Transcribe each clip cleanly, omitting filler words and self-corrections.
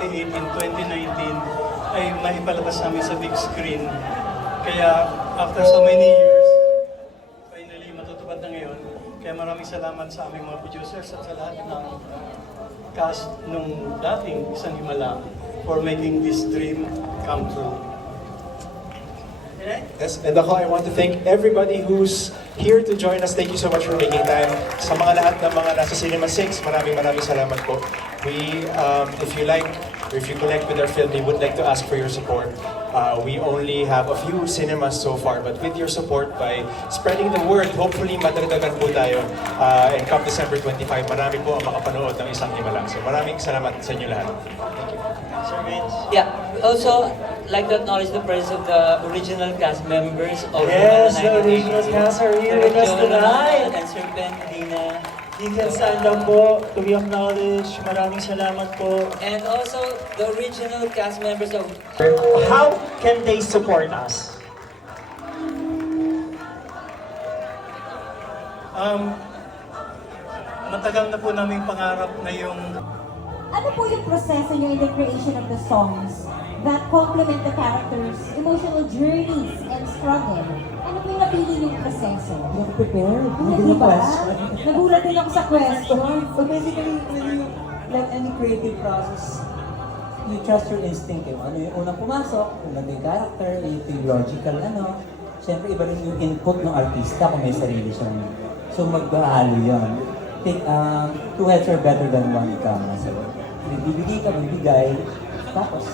2018, 2019 ay maipalabas namin sa big screen. Kaya after so many years, finally matutupad na ngayon. Kaya maraming salamat sa aming mga producers at sa lahat ng cast nung dating Isang Himala for making this dream come true. Yes, and ako, I want to thank everybody who's here to join us. Thank you so much for making time. Sa mga lahat ng mga nasa Cinema 6, maraming salamat po. We, if you like, or if you connect with our film, we would like to ask for your support. We only have a few cinemas so far, but with your support, by spreading the word, hopefully madagdagan po tayo. And come December 25, marami po ang makapanood ng Isang Himala. So maraming salamat sa inyo lahat. Thank you. Sir Vince? Yeah, also like to acknowledge the presence of the original cast members of Yes, the Himala 98. original cast are here with us tonight. And Sir Ben Medina. You can stand up po to be acknowledged. Maraming salamat po. And also the original cast members of How can they support us? Matagal na po namin pangarap na yung Ano po yung proseso nyo in the creation of the songs that complement the characters' emotional journeys and struggle? Ano po yung napili yung proseso? Prepare. Hindi ba? Nagulat din ako sa question. So basically, like any creative process, you trust your instinct. Ano yung unang pumasok, unang yung character, yung logical, Siyempre, iba rin yung input ng artista kung may sarili siyang. So, maghahalo yun. Two heads are better than one ika. So, bibigay ka, bibigay. Tapos,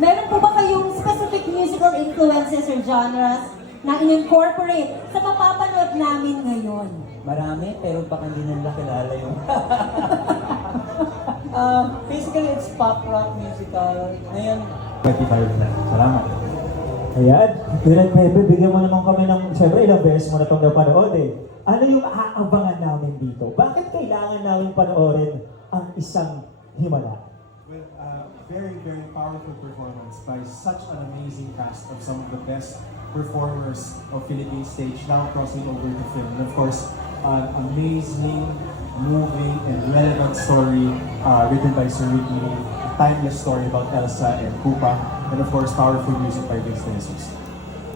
Meron po ba kayong specific musical influences or genres na in-incorporate sa mapapanood namin ngayon? marami, pero baka hindi nila kilala yung... basically, it's pop rock musical. Ngayon, 25 na. Salamat. Ayan. Direk Pepe, bigyan mo naman kami ng, siyempre ilang beses mo na itong napanood eh. Ano yung aabangan namin dito? Bakit kailangan namin panoorin ang Isang Himala? With a very, very powerful performance by such an amazing cast of some of the best performers of Philippine stage, now crossing over to film. And of course, an amazing, moving, and relevant story written by Sir Ricky, a timeless story about Elsa and Koopa, and of course, powerful music by Vince De Jesus.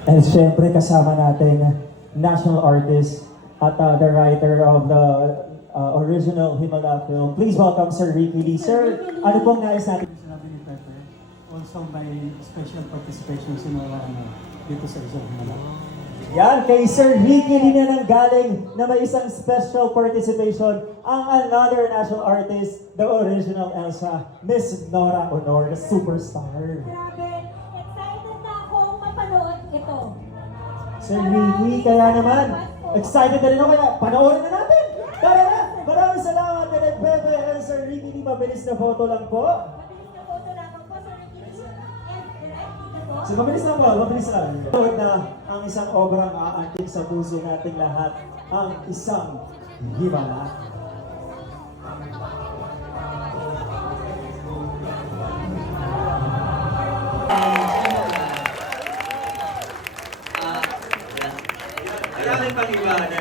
And siyempre kasama natin national artist at the writer of the original Himala film. Please welcome Sir Ricky Lee. Sir, ano pong nais natin? Sinabi ni Pepe, also by special participation sa mga dito sa Isang Himala. Yan, kay Sir Ricky Lee na nang galing na may isang special participation ang another national artist, the original Elsa, Miss Nora Honor, the superstar. Grabe, excited na akong mapanood ito. Sir Ricky, kaya naman, excited na rin ako kaya panoorin na natin! Tara na! Maraming salamat, Direk Pepe and Sir Ricky Lee. Mabilis na photo lang po. Mabilis na photo lamang po, Sir Ricky. And dito po. So mabilis lang po, mabilis lang. Tawag na ang isang obrang aantig sa puso nating lahat, ang Isang Himala. Maraming pag-iba na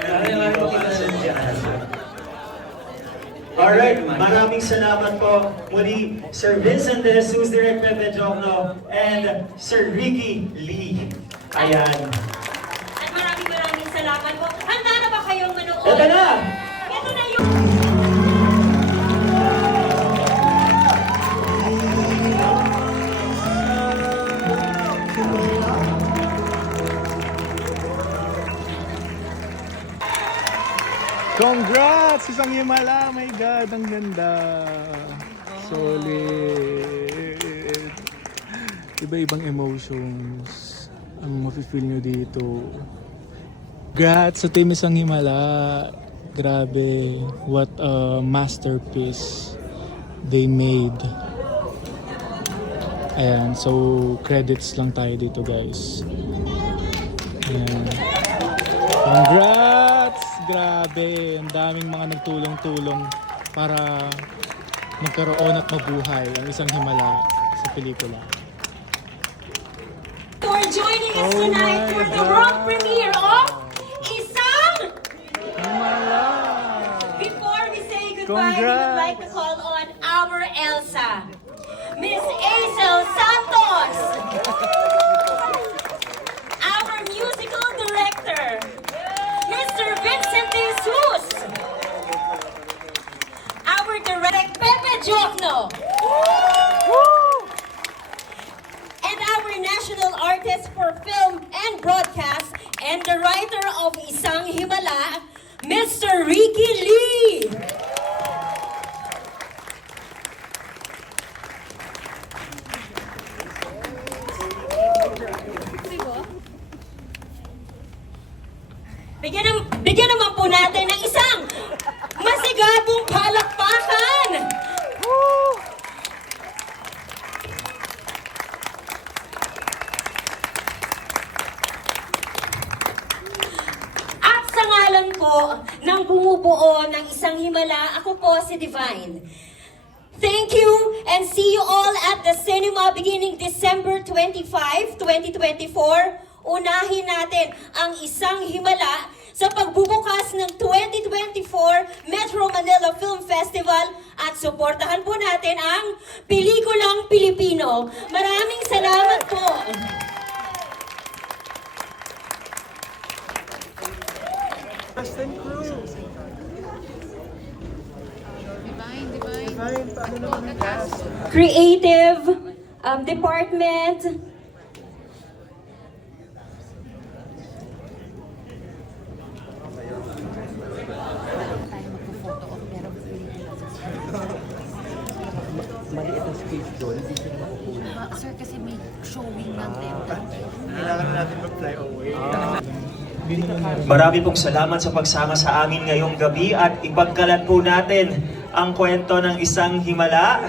Alright, maraming salamat po muli Sir Vincent De Jesus, Direk Pepe Jokno, and Sir Ricky Lee. Ayan. At maraming salamat po. Handa na ba kayong manood? Ito na! Ito na yung... Congrats! Isang Himala! My God, ang ganda! Solid! Iba-ibang emotions ang mafe-feel nyo dito. Congrats sa Team Isang Himala! Grabe, what a masterpiece they made. Ayan, so credits lang tayo dito guys. Ayan. Congrats! Grabe, ang daming mga nagtulong-tulong para magkaroon at mabuhay ang Isang Himala sa pelikula. For joining us tonight for the world premiere of Isang Himala! Before we say goodbye, we would like to call on our Elsa. Bigyan naman po natin ng isang masigabong palakpakan! At sa ngalan po ng bumubuo ng isang himala, ako po si Divine. Thank you and see you all at the cinema beginning December 25, 2024. Unahin natin ang isang himala sa pagbubukas ng 2024 Metro Manila Film Festival at suportahan po natin ang pelikulang Pilipino. Maraming salamat po. Creative department. Sir, kasi may showing ng temple. Kailangan natin mag-fly away. Marami pong salamat sa pagsama sa amin ngayong gabi at ipagkalat po natin ang kwento ng isang himala.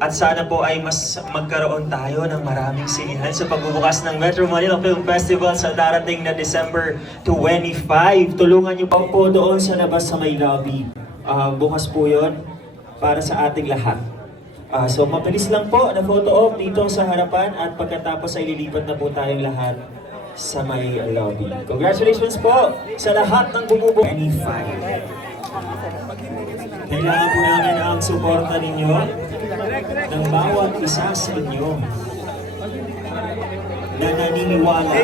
At sana po ay mas magkaroon tayo ng maraming sinihan sa pagbubukas ng Metro Manila Film Festival sa darating na December 25. Tulungan niyo po doon sa labas sa may lobby. Bukas po yun para sa ating lahat. So mabilis lang po na photo op dito sa harapan at pagkatapos ay lilipat na po tayong lahat sa may lobby. Congratulations po sa lahat ng bumubuo. 25. Kailangan po namin ang suporta ninyo ng bawat isa sa inyo na naniniwala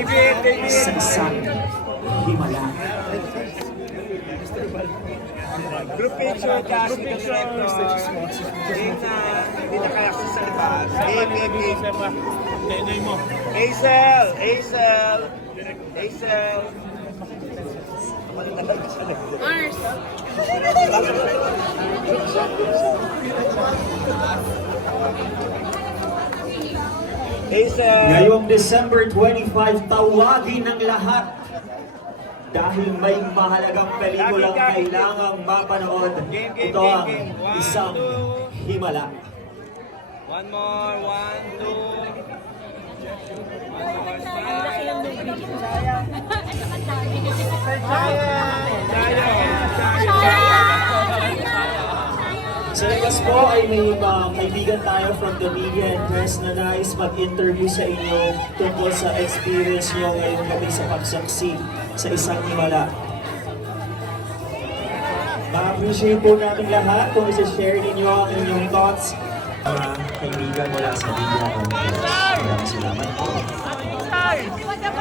sa isang himala. Group picture, cast, group picture. Hindi na kaya sa labas. Game mo. Hazel! Hazel! Hazel! Mars! Hazel! Ngayong December 25, tawagin ng lahat dahil may mahalagang pelikulang kailangang mapanood. Ito ang isang himala. One more, one, two. Sa labas po ay may kaibigan tayo from the media and press na nais mag-interview sa inyo tungkol sa experience nyo ngayong gabi sa pagsaksi sa isang himala. Ma-appreciate po natin lahat kung isa-share ninyo ang inyong thoughts. Kaibigan mula sa media and press. Maraming salamat po. Ay, Frida!